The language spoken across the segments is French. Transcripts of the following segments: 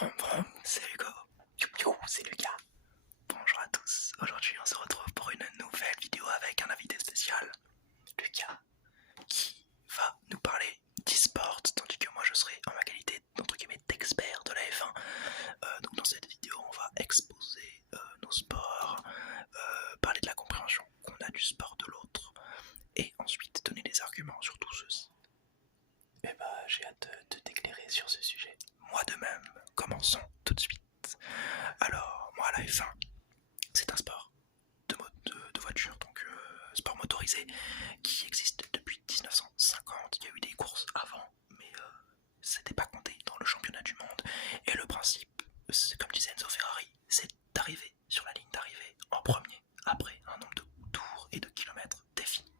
Vroom vroom, c'est Hugo. You, you, c'est Lucas. Bonjour à tous. Aujourd'hui, on se retrouve pour une nouvelle vidéo avec un invité spécial, Lucas. qui va nous parler d'e-sport, tandis que moi je serai en ma qualité d'entre guillemets d'expert de la F1. Donc dans cette vidéo, on va exposer nos sports, parler de la compréhension qu'on a du sport de l'autre, et ensuite donner des arguments sur tout ceci. Eh bah, j'ai hâte de t'éclairer sur ce sujet. Moi de même, commençons tout de suite. Alors, moi la F1, c'est un sport de voiture, donc sport motorisé, qui existe depuis 1950. Il y a eu des courses avant, mais c'était pas compté dans le championnat du monde. Et le principe, comme disait Enzo Ferrari, c'est d'arriver sur la ligne d'arrivée en premier, après un nombre de tours et de kilomètres définis.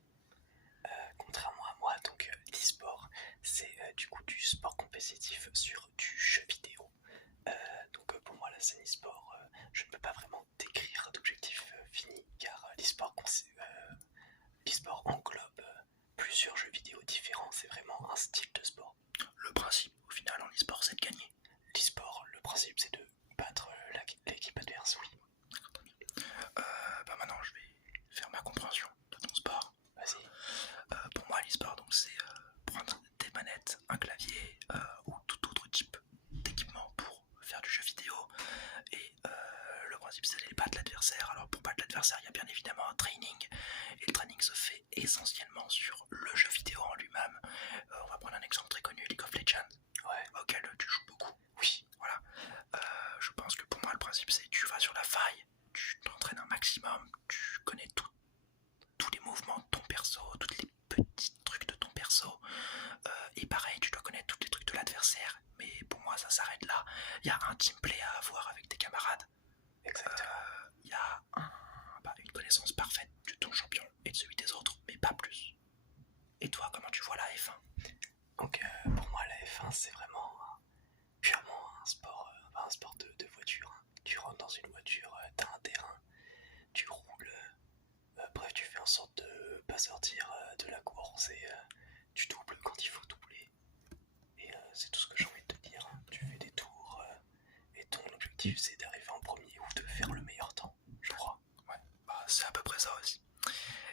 Contrairement à moi, donc l'e-sport, c'est du coup du sport compétitif sur du jeu vidéo. Donc pour moi, là, c'est un e-sport. Je ne peux pas vraiment décrire d'objectif fini, car l'e-sport englobe plusieurs jeux vidéo différents. C'est vraiment un style de sport. Le principe, au final, en e-sport, c'est de gagner. L'e-sport, le principe, c'est de battre l'équipe adverse, oui. Maintenant, je vais faire ma compréhension de ton sport. Vas-y. Pour moi, l'e-sport, donc, c'est prendre des manettes, un clavier ou tout autre type d'équipement pour faire du jeu vidéo. Et le principe, c'est d'aller battre l'adversaire. Alors, pour battre l'adversaire, il y a bien évidemment un training. Et le training se fait essentiellement sur le jeu vidéo en lui-même. On va prendre un exemple très connu, League of Legends, auquel tu joues beaucoup. Oui. Voilà. Je pense que pour moi, le principe, c'est tu vas sur la faille, tu t'entraînes un maximum, tu connais tous les mouvements de ton perso, tous les petits trucs de ton perso. Et pareil, tu dois connaître tous les trucs de l'adversaire. Mais pour moi, ça s'arrête là. Il y a un teamplay à avoir avec tes camarades. Exactement. Il y a une connaissance parfaite de ton champion et de celui des autres, mais pas plus. Et toi, comment tu vois la F1? Donc pour moi, la F1, c'est vraiment purement un sport, de voiture. Tu rentres dans une voiture, t'as un terrain, tu roules, bref, tu fais en sorte de pas sortir de la course et tu doubles quand il faut doubler. Et c'est tout ce que j'ai envie de te dire. Tu fais des tours et ton objectif c'est d'arriver en premier ou de faire le meilleur temps, je crois. Ouais, c'est à peu près ça aussi.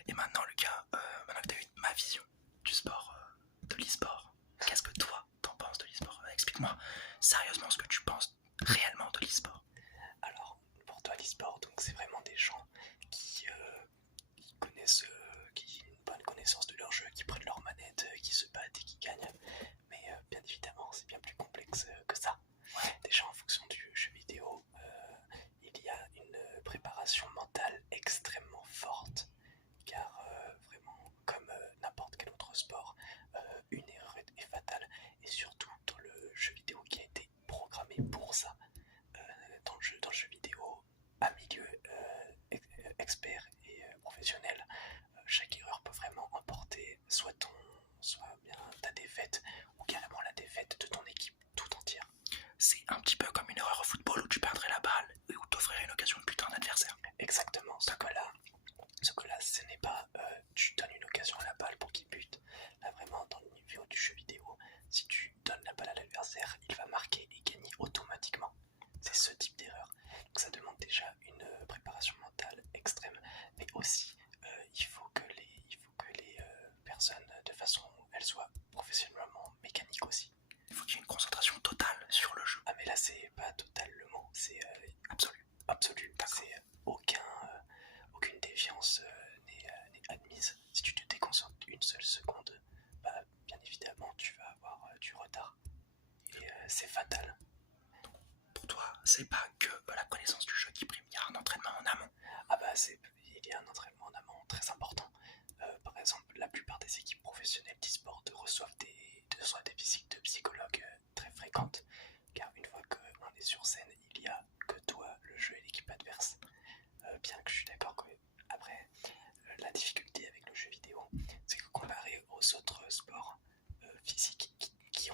Et maintenant, Lucas, maintenant que tu as eu ma vision du sport, de l'e-sport, qu'est-ce que toi t'en penses de l'e-sport? Explique-moi sérieusement ce que tu penses réellement de l'e-sport. Alors, pour toi, l'e-sport, donc c'est vraiment des gens qui connaissent, qui ont une bonne connaissance de leur jeu, qui prennent leur manette, qui se battent et qui gagnent. Mais bien évidemment, c'est bien plus complexe que ça. Déjà, en fonction du jeu vidéo, il y a une préparation mentale extrêmement forte, car vraiment, comme n'importe quel autre sport, une erreur est fatale, et surtout dans le jeu vidéo qui a été programmé pour ça. Dans le jeu vidéo, à milieu expert et professionnel, chaque erreur peut vraiment emporter soit bien ta défaite ou carrément la défaite de ton équipe tout entière. C'est un petit peu comme une erreur au football où tu perdrais la balle et où t'offrirais une occasion de buter un adversaire. Exactement, ce que là, ce n'est pas tu donnes une occasion à la balle pour qu'il bute. Là vraiment, dans le niveau du jeu vidéo, si tu donnes la balle à l'adversaire, il va marquer et gagner automatiquement. C'est ce type d'erreur. Donc ça demande déjà une préparation mentale extrême, mais aussi il faut que les personnes, de façon, elles soient professionnellement mécaniques aussi. Il faut qu'il y ait une concentration totale sur le jeu. Ah mais là c'est pas total le mot, c'est Absolu. absolu. C'est aucune défiance n'est admise. Si tu te déconcentres une seule seconde, bien évidemment tu vas avoir du retard. Et c'est fatal. Pour toi, c'est pas que la connaissance du jeu qui prime, il y a un entraînement en amont. Il y a un entraînement en amont très important. Par exemple, la plupart des équipes professionnelles d'e-sport reçoivent des visites de psychologues très fréquentes, car une fois qu'on est sur scène, il n'y a que toi, le jeu et l'équipe adverse. Bien que je suis d'accord que après, la difficulté avec le jeu vidéo, c'est que comparé aux autres sports physiques qui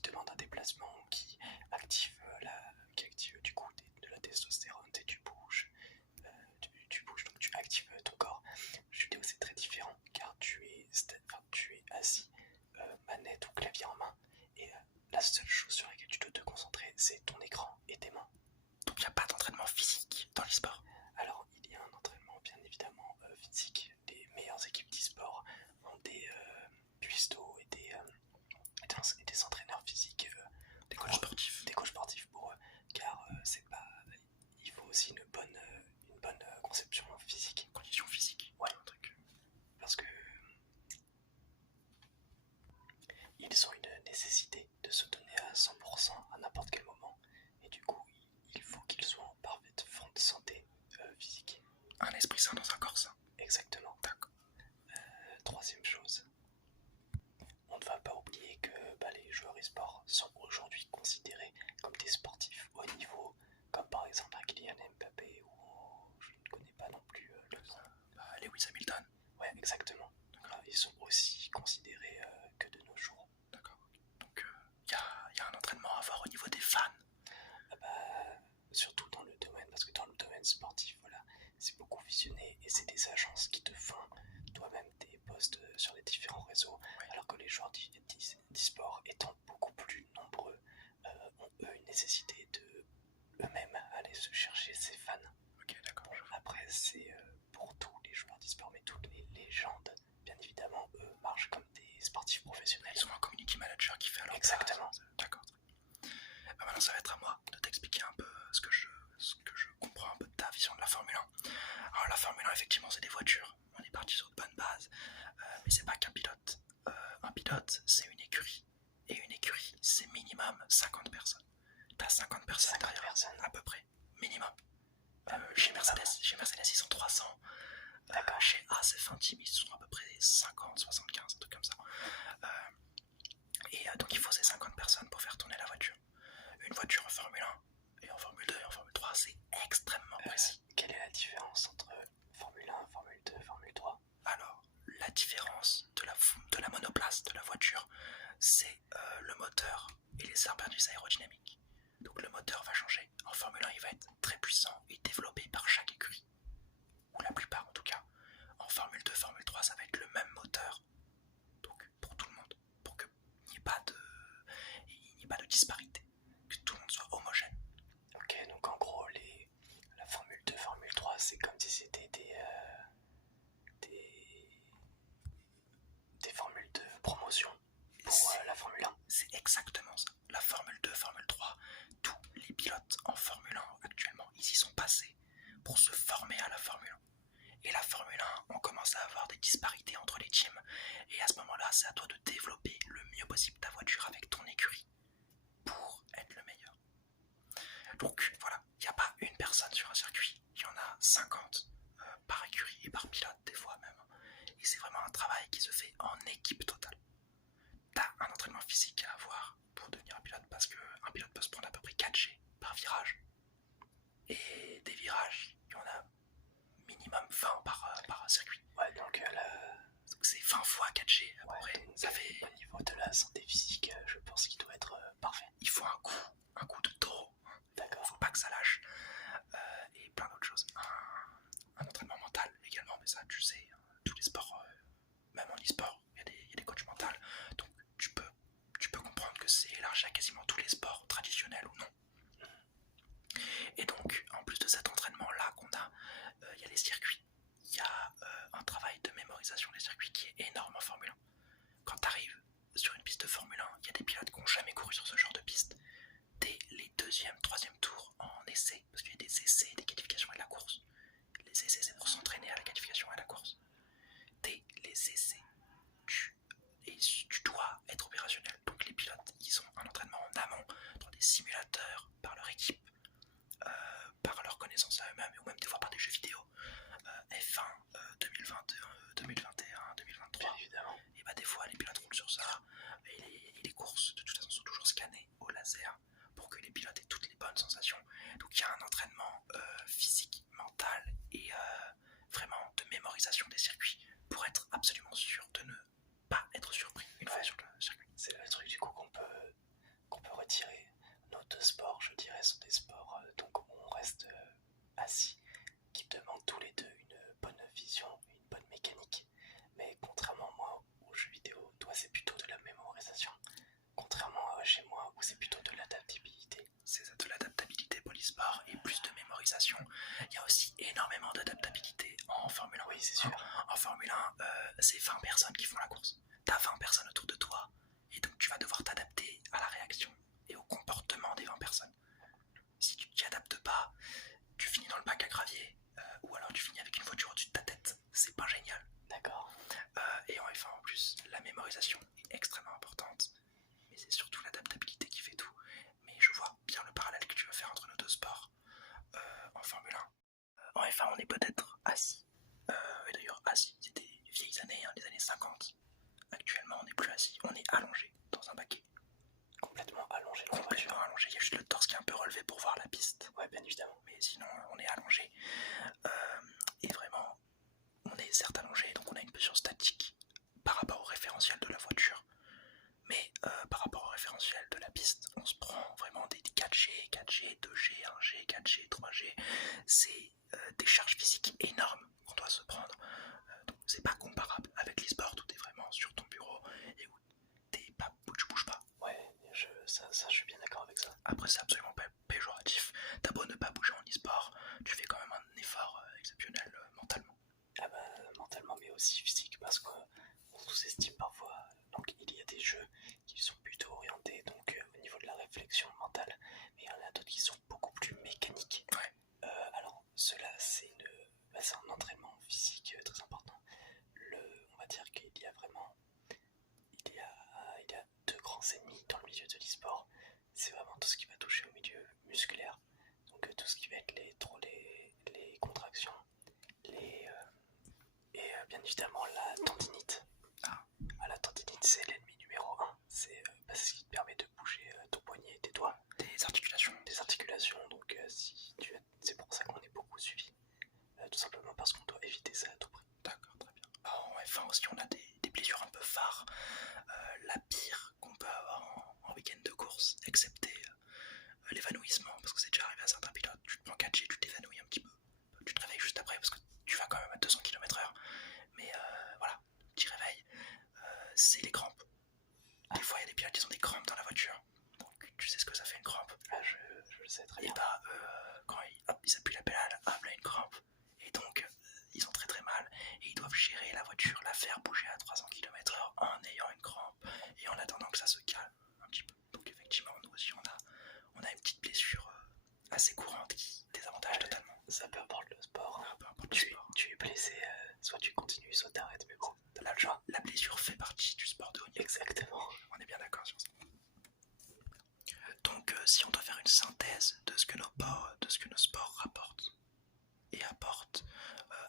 demandent un déplacement, qui activent du coup de la testostérone, et tu bouges, donc tu actives ton corps. Le jeu vidéo c'est très différent, car tu es assis, manette ou clavier en main, et la seule chose sur laquelle tu dois te concentrer, c'est d'e-sport? Alors, il y a un entraînement bien évidemment physique. Les meilleures équipes d'e-sport ont des cuistots et des entraîneurs physiques, Des coachs sportifs? des coachs sportifs pour eux, car c'est pas. Il faut aussi une bonne conception physique. Conditions physiques? Ouais. Un truc. Parce que ils ont une nécessité de se donner à 100% à n'importe quel moment. Et du coup, il faut qu'ils soient en parfaite santé physique. Un esprit sain dans un corps sain. Exactement. D'accord. Troisième chose, on ne va pas oublier que les joueurs e-sport sont aujourd'hui considérés comme des sportifs haut niveau, comme par exemple un Kylian Mbappé ou je ne connais pas non plus le nom. Lewis Hamilton. Ouais, exactement. Ils sont aussi considérés que de nos jours. D'accord. Donc il y a un entraînement à avoir au niveau des fans. Surtout dans le domaine, parce que dans le domaine sportif, voilà, c'est beaucoup visionné et c'est des agences qui te font toi-même des posts sur les différents réseaux, Oui. alors que les joueurs d'e-sport étant beaucoup plus nombreux ont eux une nécessité de eux-mêmes aller se chercher ses fans. Ok, d'accord. Après, c'est pour tous les joueurs d'e-sport, mais toutes les légendes, bien évidemment, eux marchent comme des sportifs professionnels. Ils ont un community manager qui fait à leur Exactement. place. D'accord. Maintenant, ça va être à moi de t'expliquer un peu ce que je comprends un peu de ta vision de la Formule 1. Alors, la Formule 1, effectivement, c'est des voitures. On est parti sur de bonnes bases. Mais c'est pas qu'un pilote. Un pilote, c'est une écurie. Et une écurie, c'est minimum 50 personnes. T'as 50 personnes 50 derrière, personnes. à peu près. Minimum. Chez Mercedes, ils sont 300. D'accord. Chez ASF Team, ils sont à peu près 50, 75, un truc comme ça. Donc il faut ces 50 personnes pour faire tourner la voiture. Une voiture en Formule 1 et en Formule 2 et en Formule 3, c'est extrêmement précis. Quelle est la différence entre Formule 1, Formule 2, Formule 3? Alors, la différence de la monoplace de la voiture, c'est le moteur et les services aérodynamiques. Donc le moteur va changer. En Formule 1, il va être très puissant et développé par chaque écurie. Ou la plupart en tout cas. En Formule 2, Formule 3, ça va être le même moteur. Donc pour tout le monde. Pour qu'il n'y ait pas de disparité. Que tout le monde soit homogène. Ok, donc en gros, la Formule 2, Formule 3, c'est comme si c'était des formules de promotion pour la Formule 1. C'est exactement ça. La Formule 2, Formule 3, tous les pilotes en Formule 1 actuellement, ils y sont passés pour se former à la Formule 1. Et la Formule 1, on commence à avoir des disparités entre les teams. Et à ce moment-là, c'est à toi de développer le mieux possible ta voiture avec ton écurie pour être le meilleur. Donc voilà, il n'y a pas une personne sur un circuit, il y en a 50 par écurie et par pilote des fois même. Et c'est vraiment un travail qui se fait en équipe totale. T'as un entraînement physique à avoir pour devenir un pilote parce qu'un pilote peut se prendre à peu près 4 G par virage. Et des virages, il y en a minimum 20 par circuit. Ouais, donc Donc c'est 20 fois 4G à peu près. Ça fait... au niveau de la santé physique, je pense qu'il doit être parfait. Il faut un coup de taureau. D'accord. Faut pas que ça lâche. Et plein d'autres choses. Un entraînement mental également, mais ça tu sais, tous les sports, même en e-sport, il y a des coachs mentaux. Donc tu peux comprendre que c'est élargi à quasiment tous les sports, traditionnels ou non. Et donc, en plus de cet entraînement-là qu'on a, il y a les circuits. Il y a un travail de mémorisation des circuits qui est énorme en Formule 1. Quand tu arrives sur une piste de Formule 1, il y a des pilotes qui n'ont jamais couru sur ce genre de piste. Dès les 2e, 3e tours en essai, parce qu'il y a des essais, des qualifications et de la course. Les essais, c'est pour s'entraîner à la qualification et à la course. Dès les essais, tu dois être opérationnel. Donc les pilotes, ils ont un entraînement en amont dans des simulateurs par leur équipe, par leur connaissance à eux-mêmes, ou même des fois par des jeux vidéo. F1 2022, 2021, 2023. Bien évidemment. Et bah des fois les pilotes roulent sur ça. Et les courses de toute façon sont toujours scannées au laser pour que les pilotes aient toutes les bonnes sensations. Donc il y a un entraînement physique, mental et vraiment de mémorisation des circuits pour être absolument sûr de ne pas être surpris une fois sur le circuit. C'est le truc du coup qu'on peut retirer. Nos deux sports, je dirais, sont des sports donc où on reste assis, qui demandent tous les deux une bonne vision, une bonne mécanique. Mais contrairement moi aux jeux vidéo, toi c'est plutôt de la mémorisation. Contrairement à chez moi où c'est plutôt de l'adaptabilité. C'est de l'adaptabilité pour l'e-sport et plus de mémorisation. Il y a aussi énormément d'adaptabilité en Formule 1. Oui, c'est sûr. En Formule 1, c'est 20 personnes qui font la course. T'as 20 personnes autour de toi, et donc tu vas devoir t'adapter à la réaction et au comportement des 20 personnes. Si tu t'y adaptes pas, tu finis dans le bac à gravier, ou alors tu finis avec une voiture au-dessus de ta tête. C'est pas génial. D'accord. Et en F1 en plus, la mémorisation est extrêmement importante, mais c'est surtout l'adaptabilité qui fait tout. Mais je vois bien le parallèle que tu vas faire entre nos deux sports. En Formule 1, en F1 on est peut-être assis, et d'ailleurs assis, c'est des vieilles années, hein, les années 50. Actuellement on n'est plus assis, on est allongé dans un baquet. Complètement allongé dans la Complètement voiture. allongé, il y a juste le torse qui est un peu relevé pour voir la piste. Ouais, bien évidemment. Mais sinon on est allongé. Et vraiment, on est certes allongé, donc on a une position statique par rapport au référentiel de la voiture. Mais par rapport au référentiel de la piste, on se prend vraiment des 4G, 4G, 2G, 1G, 4G, 3G. C'est des charges physiques énormes qu'on doit se prendre. Donc c'est pas comparable avec l'e-sport où t'es vraiment sur ton bureau et où tu bouges pas. Ouais, ça je suis bien d'accord avec ça. Après c'est absolument pas péjoratif. T'as beau ne pas bouger en e-sport, tu fais quand même un effort exceptionnel mentalement. Ah bah, mentalement mais aussi physique parce qu'on sous-estime parfois. Donc il y a des jeux qui sont plutôt orientés donc au niveau de la réflexion mentale, mais il y en a d'autres qui sont beaucoup plus mécaniques. Ouais. Alors cela c'est un entraînement physique très important. On va dire qu'il y a vraiment il y a deux grands ennemis dans le milieu de l'e-sport. C'est vraiment tout ce qui va toucher au milieu musculaire, donc tout ce qui va être les contractions, et bien évidemment la tendinite. La tendinite c'est l'ennemi numéro 1, c'est ce qui te permet de bouger ton poignet et tes doigts. Des articulations. Donc c'est pour ça qu'on est beaucoup suivi. Tout simplement parce qu'on doit éviter ça à tout prix. D'accord, très bien. En F1 aussi on a des blessures un peu phares. La pire qu'on peut avoir en week-end de course, excepté l'évanouissement, parce que c'est déjà arrivé à certains pilotes, tu te prends 4G, tu t'évanouis un petit peu. Tu te réveilles juste après parce que tu vas quand même à 200 km/h. Mais voilà, petit réveil. C'est les crampes. Des fois il y a des pilotes qui ont des crampes dans la voiture. Donc tu sais ce que ça fait une crampe. Ah, je le sais très bien. Et bah quand ils appuient la pédale, hop là une crampe. Et donc ils ont très très mal. Et ils doivent gérer la voiture, la faire bouger à 300 km/h en ayant une crampe. Et en attendant que ça se calme un petit peu. Donc effectivement nous aussi on a une petite blessure assez courante qui désavantage totalement. Ça peu importe le sport. Peu importe le sport. Tu es blessé, soit tu continues, soit t'arrêtes, mais bon, t'as pas le choix. La blessure fait partie du sport de haut niveau. Exactement. On est bien d'accord sur ça. Donc si on doit faire une synthèse de ce que nos sports rapportent et apportent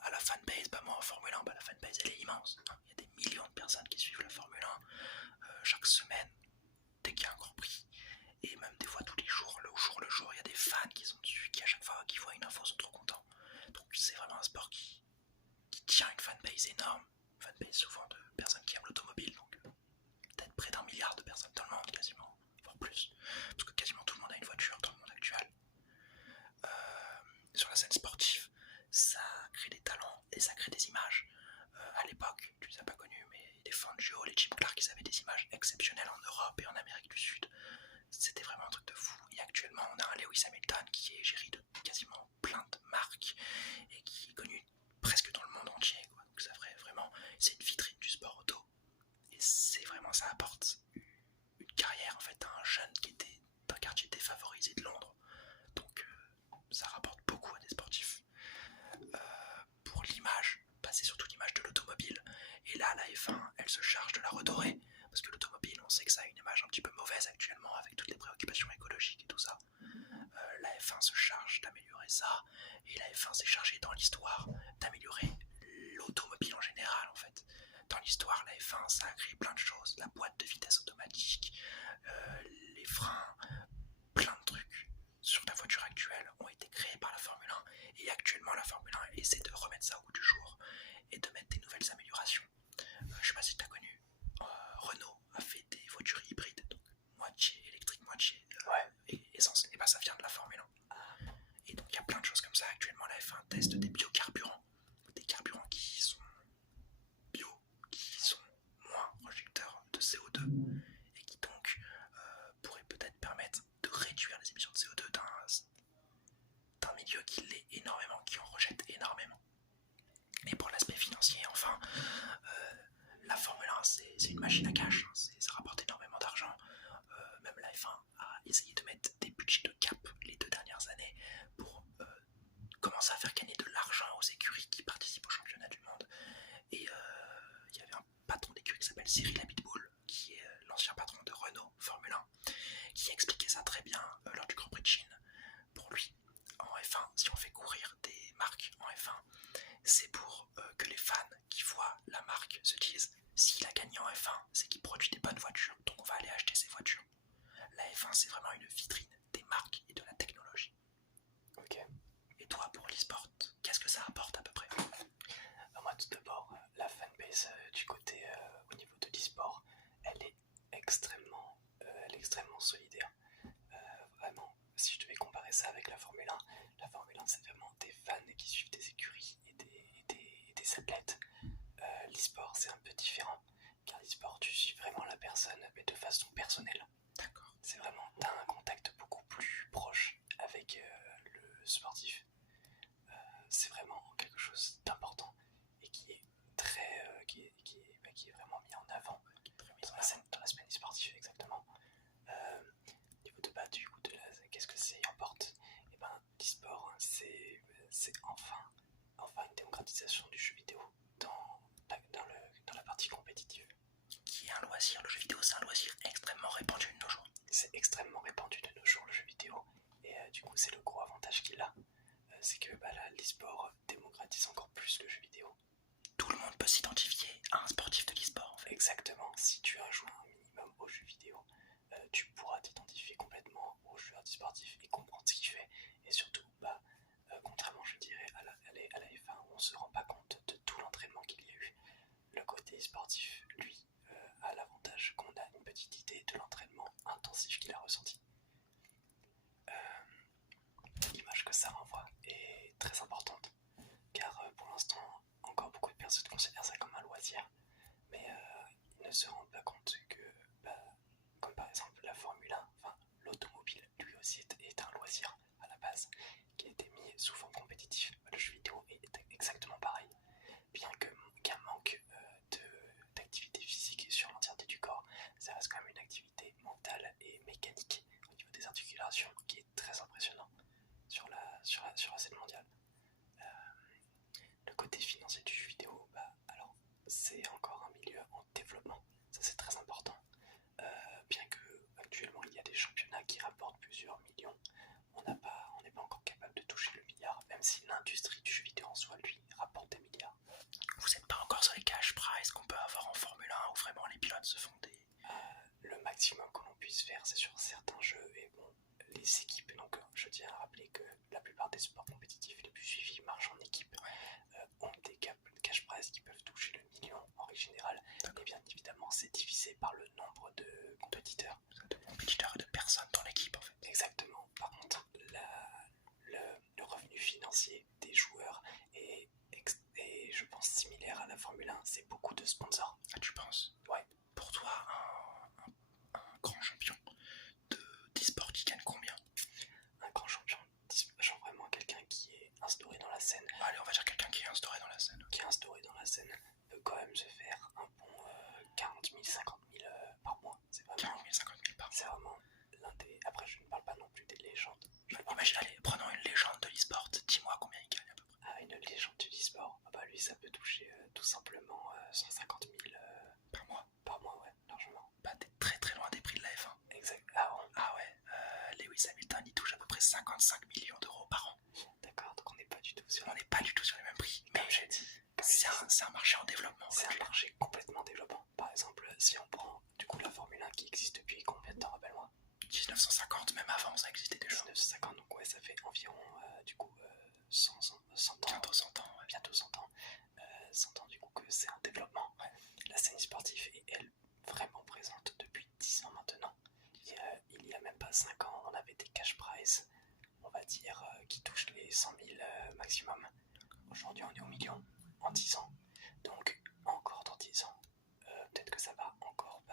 à la fanbase, bah moi en Formule 1, la fanbase elle est immense. Hein. Il y a des millions de personnes qui suivent la Formule 1 chaque semaine, dès qu'il y a un Grand Prix. Et même des fois tous les jours, le jour, il y a des fans qui sont dessus, qui à chaque fois qu'ils voient une info sont trop contents. Donc c'est vraiment un sport qui tient une fanbase énorme, une fanbase souvent de personnes qui aiment l'automobile, donc peut-être près d'1 milliard de personnes dans le monde quasiment, voire plus, parce que quasiment tout le monde a une voiture dans le monde actuel. Sur la scène sportive, ça crée des talents et ça crée des images. À l'époque, tu les as pas connus, mais les Fangio, les Jim Clark, ils avaient des images exceptionnelles en Europe et en Amérique du Sud. C'était vraiment un truc de fou. Et actuellement, on a un Lewis Hamilton qui est géré de quasiment plein de marques et qui est connu presque dans le monde entier, quoi. Donc ça vraiment, c'est une vitrine du sport auto. Et c'est vraiment, ça apporte une carrière en fait à un jeune qui était d'un quartier défavorisé de Londres. Donc ça rapporte beaucoup à des sportifs. Pour l'image, c'est surtout l'image de l'automobile. Et là, la F1, elle se charge de la redorer. Parce que l'automobile, on sait que ça a une image un petit peu mauvaise actuellement avec toutes les préoccupations écologiques et tout ça. La F1 se charge d'améliorer ça. Et la F1 s'est chargée dans l'histoire d'améliorer l'automobile en général en fait. Dans l'histoire, la F1, ça a créé plein de choses. La boîte de vitesse automatique, les freins, plein de trucs sur la voiture actuelle ont été créés par la Formule 1. Et actuellement, la Formule 1 essaie de remettre ça au goût du jour et de mettre des nouvelles améliorations. Je sais pas si tu as connu, Renault a fait des voitures hybrides, donc moitié électrique, moitié essence. Et ça vient de la Formule 1. Et donc il y a plein de choses comme ça. Actuellement, la F1 teste des biocarburants, des carburants qui sont bio, qui sont moins rejetteurs de CO2 et qui donc pourraient peut-être permettre de réduire les émissions de CO2 d'un milieu qui l'est énormément, qui en rejette commencé à faire gagner de l'argent aux écuries qui participent au championnat du monde. Et il y avait un patron d'écurie qui s'appelle Cyril Abitboul, qui est l'ancien patron de Renault Formule 1, qui expliquait ça très bien lors du Grand Prix de Chine. Pour lui, en F1, si on fait courir des marques en F1, c'est pour que les fans qui voient la marque se disent s'il a gagné en F1, c'est qu'il produit des bonnes voitures, donc on va aller acheter ces voitures. La F1, c'est vraiment une vitrine des marques et de la technologie. Ok. Et toi, pour l'e-sport, qu'est-ce que ça apporte à peu près? Moi, tout d'abord, la fanbase du côté au niveau de l'e-sport, elle est extrêmement solidaire. Vraiment, si je devais comparer ça avec la Formule 1, la Formule 1 c'est vraiment des fans qui suivent des écuries et des athlètes. L'e-sport c'est un peu différent, car l'e-sport tu suis vraiment la personne mais de façon personnelle. D'accord. C'est vraiment, t'as un contact beaucoup plus proche avec le sportif. C'est vraiment quelque chose d'important et qui est très, qui est vraiment mis en avant dans la semaine sportive exactement. Niveau de bas du coup qu'est-ce que c'est emporte? Et ben l'e-sport c'est enfin une démocratisation du jeu vidéo dans la partie compétitive. Qui est un loisir, le jeu vidéo c'est un loisir extrêmement répandu de nos jours. C'est extrêmement répandu de nos jours le jeu vidéo et du coup c'est le gros avantage qu'il a. C'est que là l'e-sport démocratise encore plus le jeu vidéo. Tout le monde peut s'identifier à un sportif de l'e-sport en fait. Exactement, si tu as joué un minimum au jeu vidéo, tu pourras t'identifier complètement au joueur sportif et comprendre ce qu'il fait. Et surtout, contrairement je dirais à la F1 où on se rend pas compte de tout l'entraînement qu'il y a eu, le côté sportif, lui, a l'avantage qu'on a une petite idée de l'entraînement intensif qu'il a ressenti. L'image que ça renvoie est très importante, car pour l'instant, encore beaucoup de personnes considèrent ça comme un loisir, mais ils ne se rendent pas compte que, comme par exemple la Formule 1, enfin l'automobile, lui aussi est un loisir à la base, qui a été mis sous forme compétitive. Le jeu vidéo est exactement pareil, bien qu'un manque d'activité physique sur l'entièreté du corps, ça reste quand même une activité mentale et mécanique au niveau des articulations qui est très impressionnant sur la scène mondiale. Le côté financier du jeu vidéo, alors c'est encore un milieu en développement, ça c'est très important. Bien que actuellement il y a des championnats qui rapportent plusieurs millions, on n'est pas encore capable de toucher le milliard, même si l'industrie du jeu vidéo en soi lui rapporte des milliards. Vous n'êtes pas encore sur les cash prize qu'on peut avoir en Formule 1 où vraiment les pilotes se font des... Le maximum que l'on puisse faire c'est sur certains jeux et bon, les équipes, donc je tiens à rappeler que la plupart des sports compétitifs les plus suivis marchent en équipe, ont des cash prizes qui peuvent toucher le million en règle générale, et bien évidemment c'est divisé par le nombre de compétiteurs. De compétiteurs et de personnes dans l'équipe en fait. Exactement. Par contre, le revenu financier des joueurs est je pense similaire à la Formule 1, c'est beaucoup de sponsors. Ah tu penses? Ouais. Pour toi, un grand champion d'e-sport qui gagne combien? Un grand champion, genre vraiment quelqu'un qui est instauré dans la scène. Allez, on va dire quelqu'un qui est instauré dans la scène. Qui est instauré dans la scène peut quand même se faire un bon 40 000, 50 000 par mois. C'est vraiment 40 000, 50 000 par mois. C'est vraiment l'un des... Après, je ne parle pas non plus des légendes. Imagine, allez, prenons une légende de l'e-sport. Dis-moi combien il gagne à peu près. Ah, une légende de l'e-sport. Lui, ça peut toucher tout simplement 150 000 par mois. Par mois, ouais, largement. T'es très très loin des prix de la F1. Exact. Ah bon. Ah ouais, Lewis Hamilton, il touche à peu près 55 millions d'euros par an. D'accord, donc on n'est pas du tout sur... On n'est pas du tout sur les mêmes prix. Mais j'ai dit, c'est un marché en développement. C'est un marché complètement développant. Par exemple, si on prend du coup la Formule 1 qui existe depuis combien de temps, rappelle-moi? 1950, même avant, ça existait déjà. 1950, donc ouais, ça fait environ du coup 100 ans. Bientôt 100 ans. Ouais. Bientôt 100 ans. 100 ans du coup que c'est un développement. Ouais. La scène sportive est elle vraiment présente depuis 10 ans maintenant. Et, il y a même pas 5 ans, on avait des cash prizes, on va dire, qui touchent les 100 000 maximum. Aujourd'hui, on est au million en 10 ans. Donc, encore dans 10 ans, peut-être que ça va encore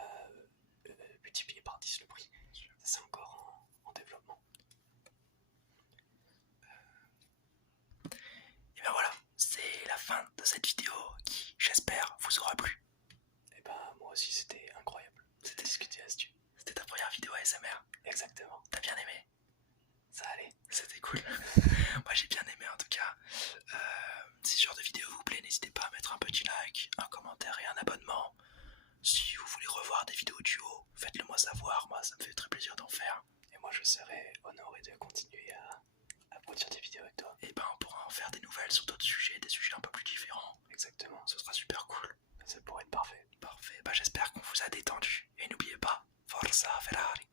multiplier par 10 le prix. C'est encore en développement. Et ben voilà, c'est la fin de cette vidéo qui, j'espère, vous aura plu. Et moi aussi, c'était incroyable. C'était discuté là-dessus. C'était ta première vidéo ASMR. Exactement. T'as bien aimé? Ça allait. C'était cool. Moi j'ai bien aimé en tout cas. nouvelles sur d'autres sujets, des sujets un peu plus différents. Exactement. Ce sera super cool. Ça pourrait être parfait. Parfait. Bah, j'espère qu'on vous a détendu. Et n'oubliez pas, Forza Ferrari.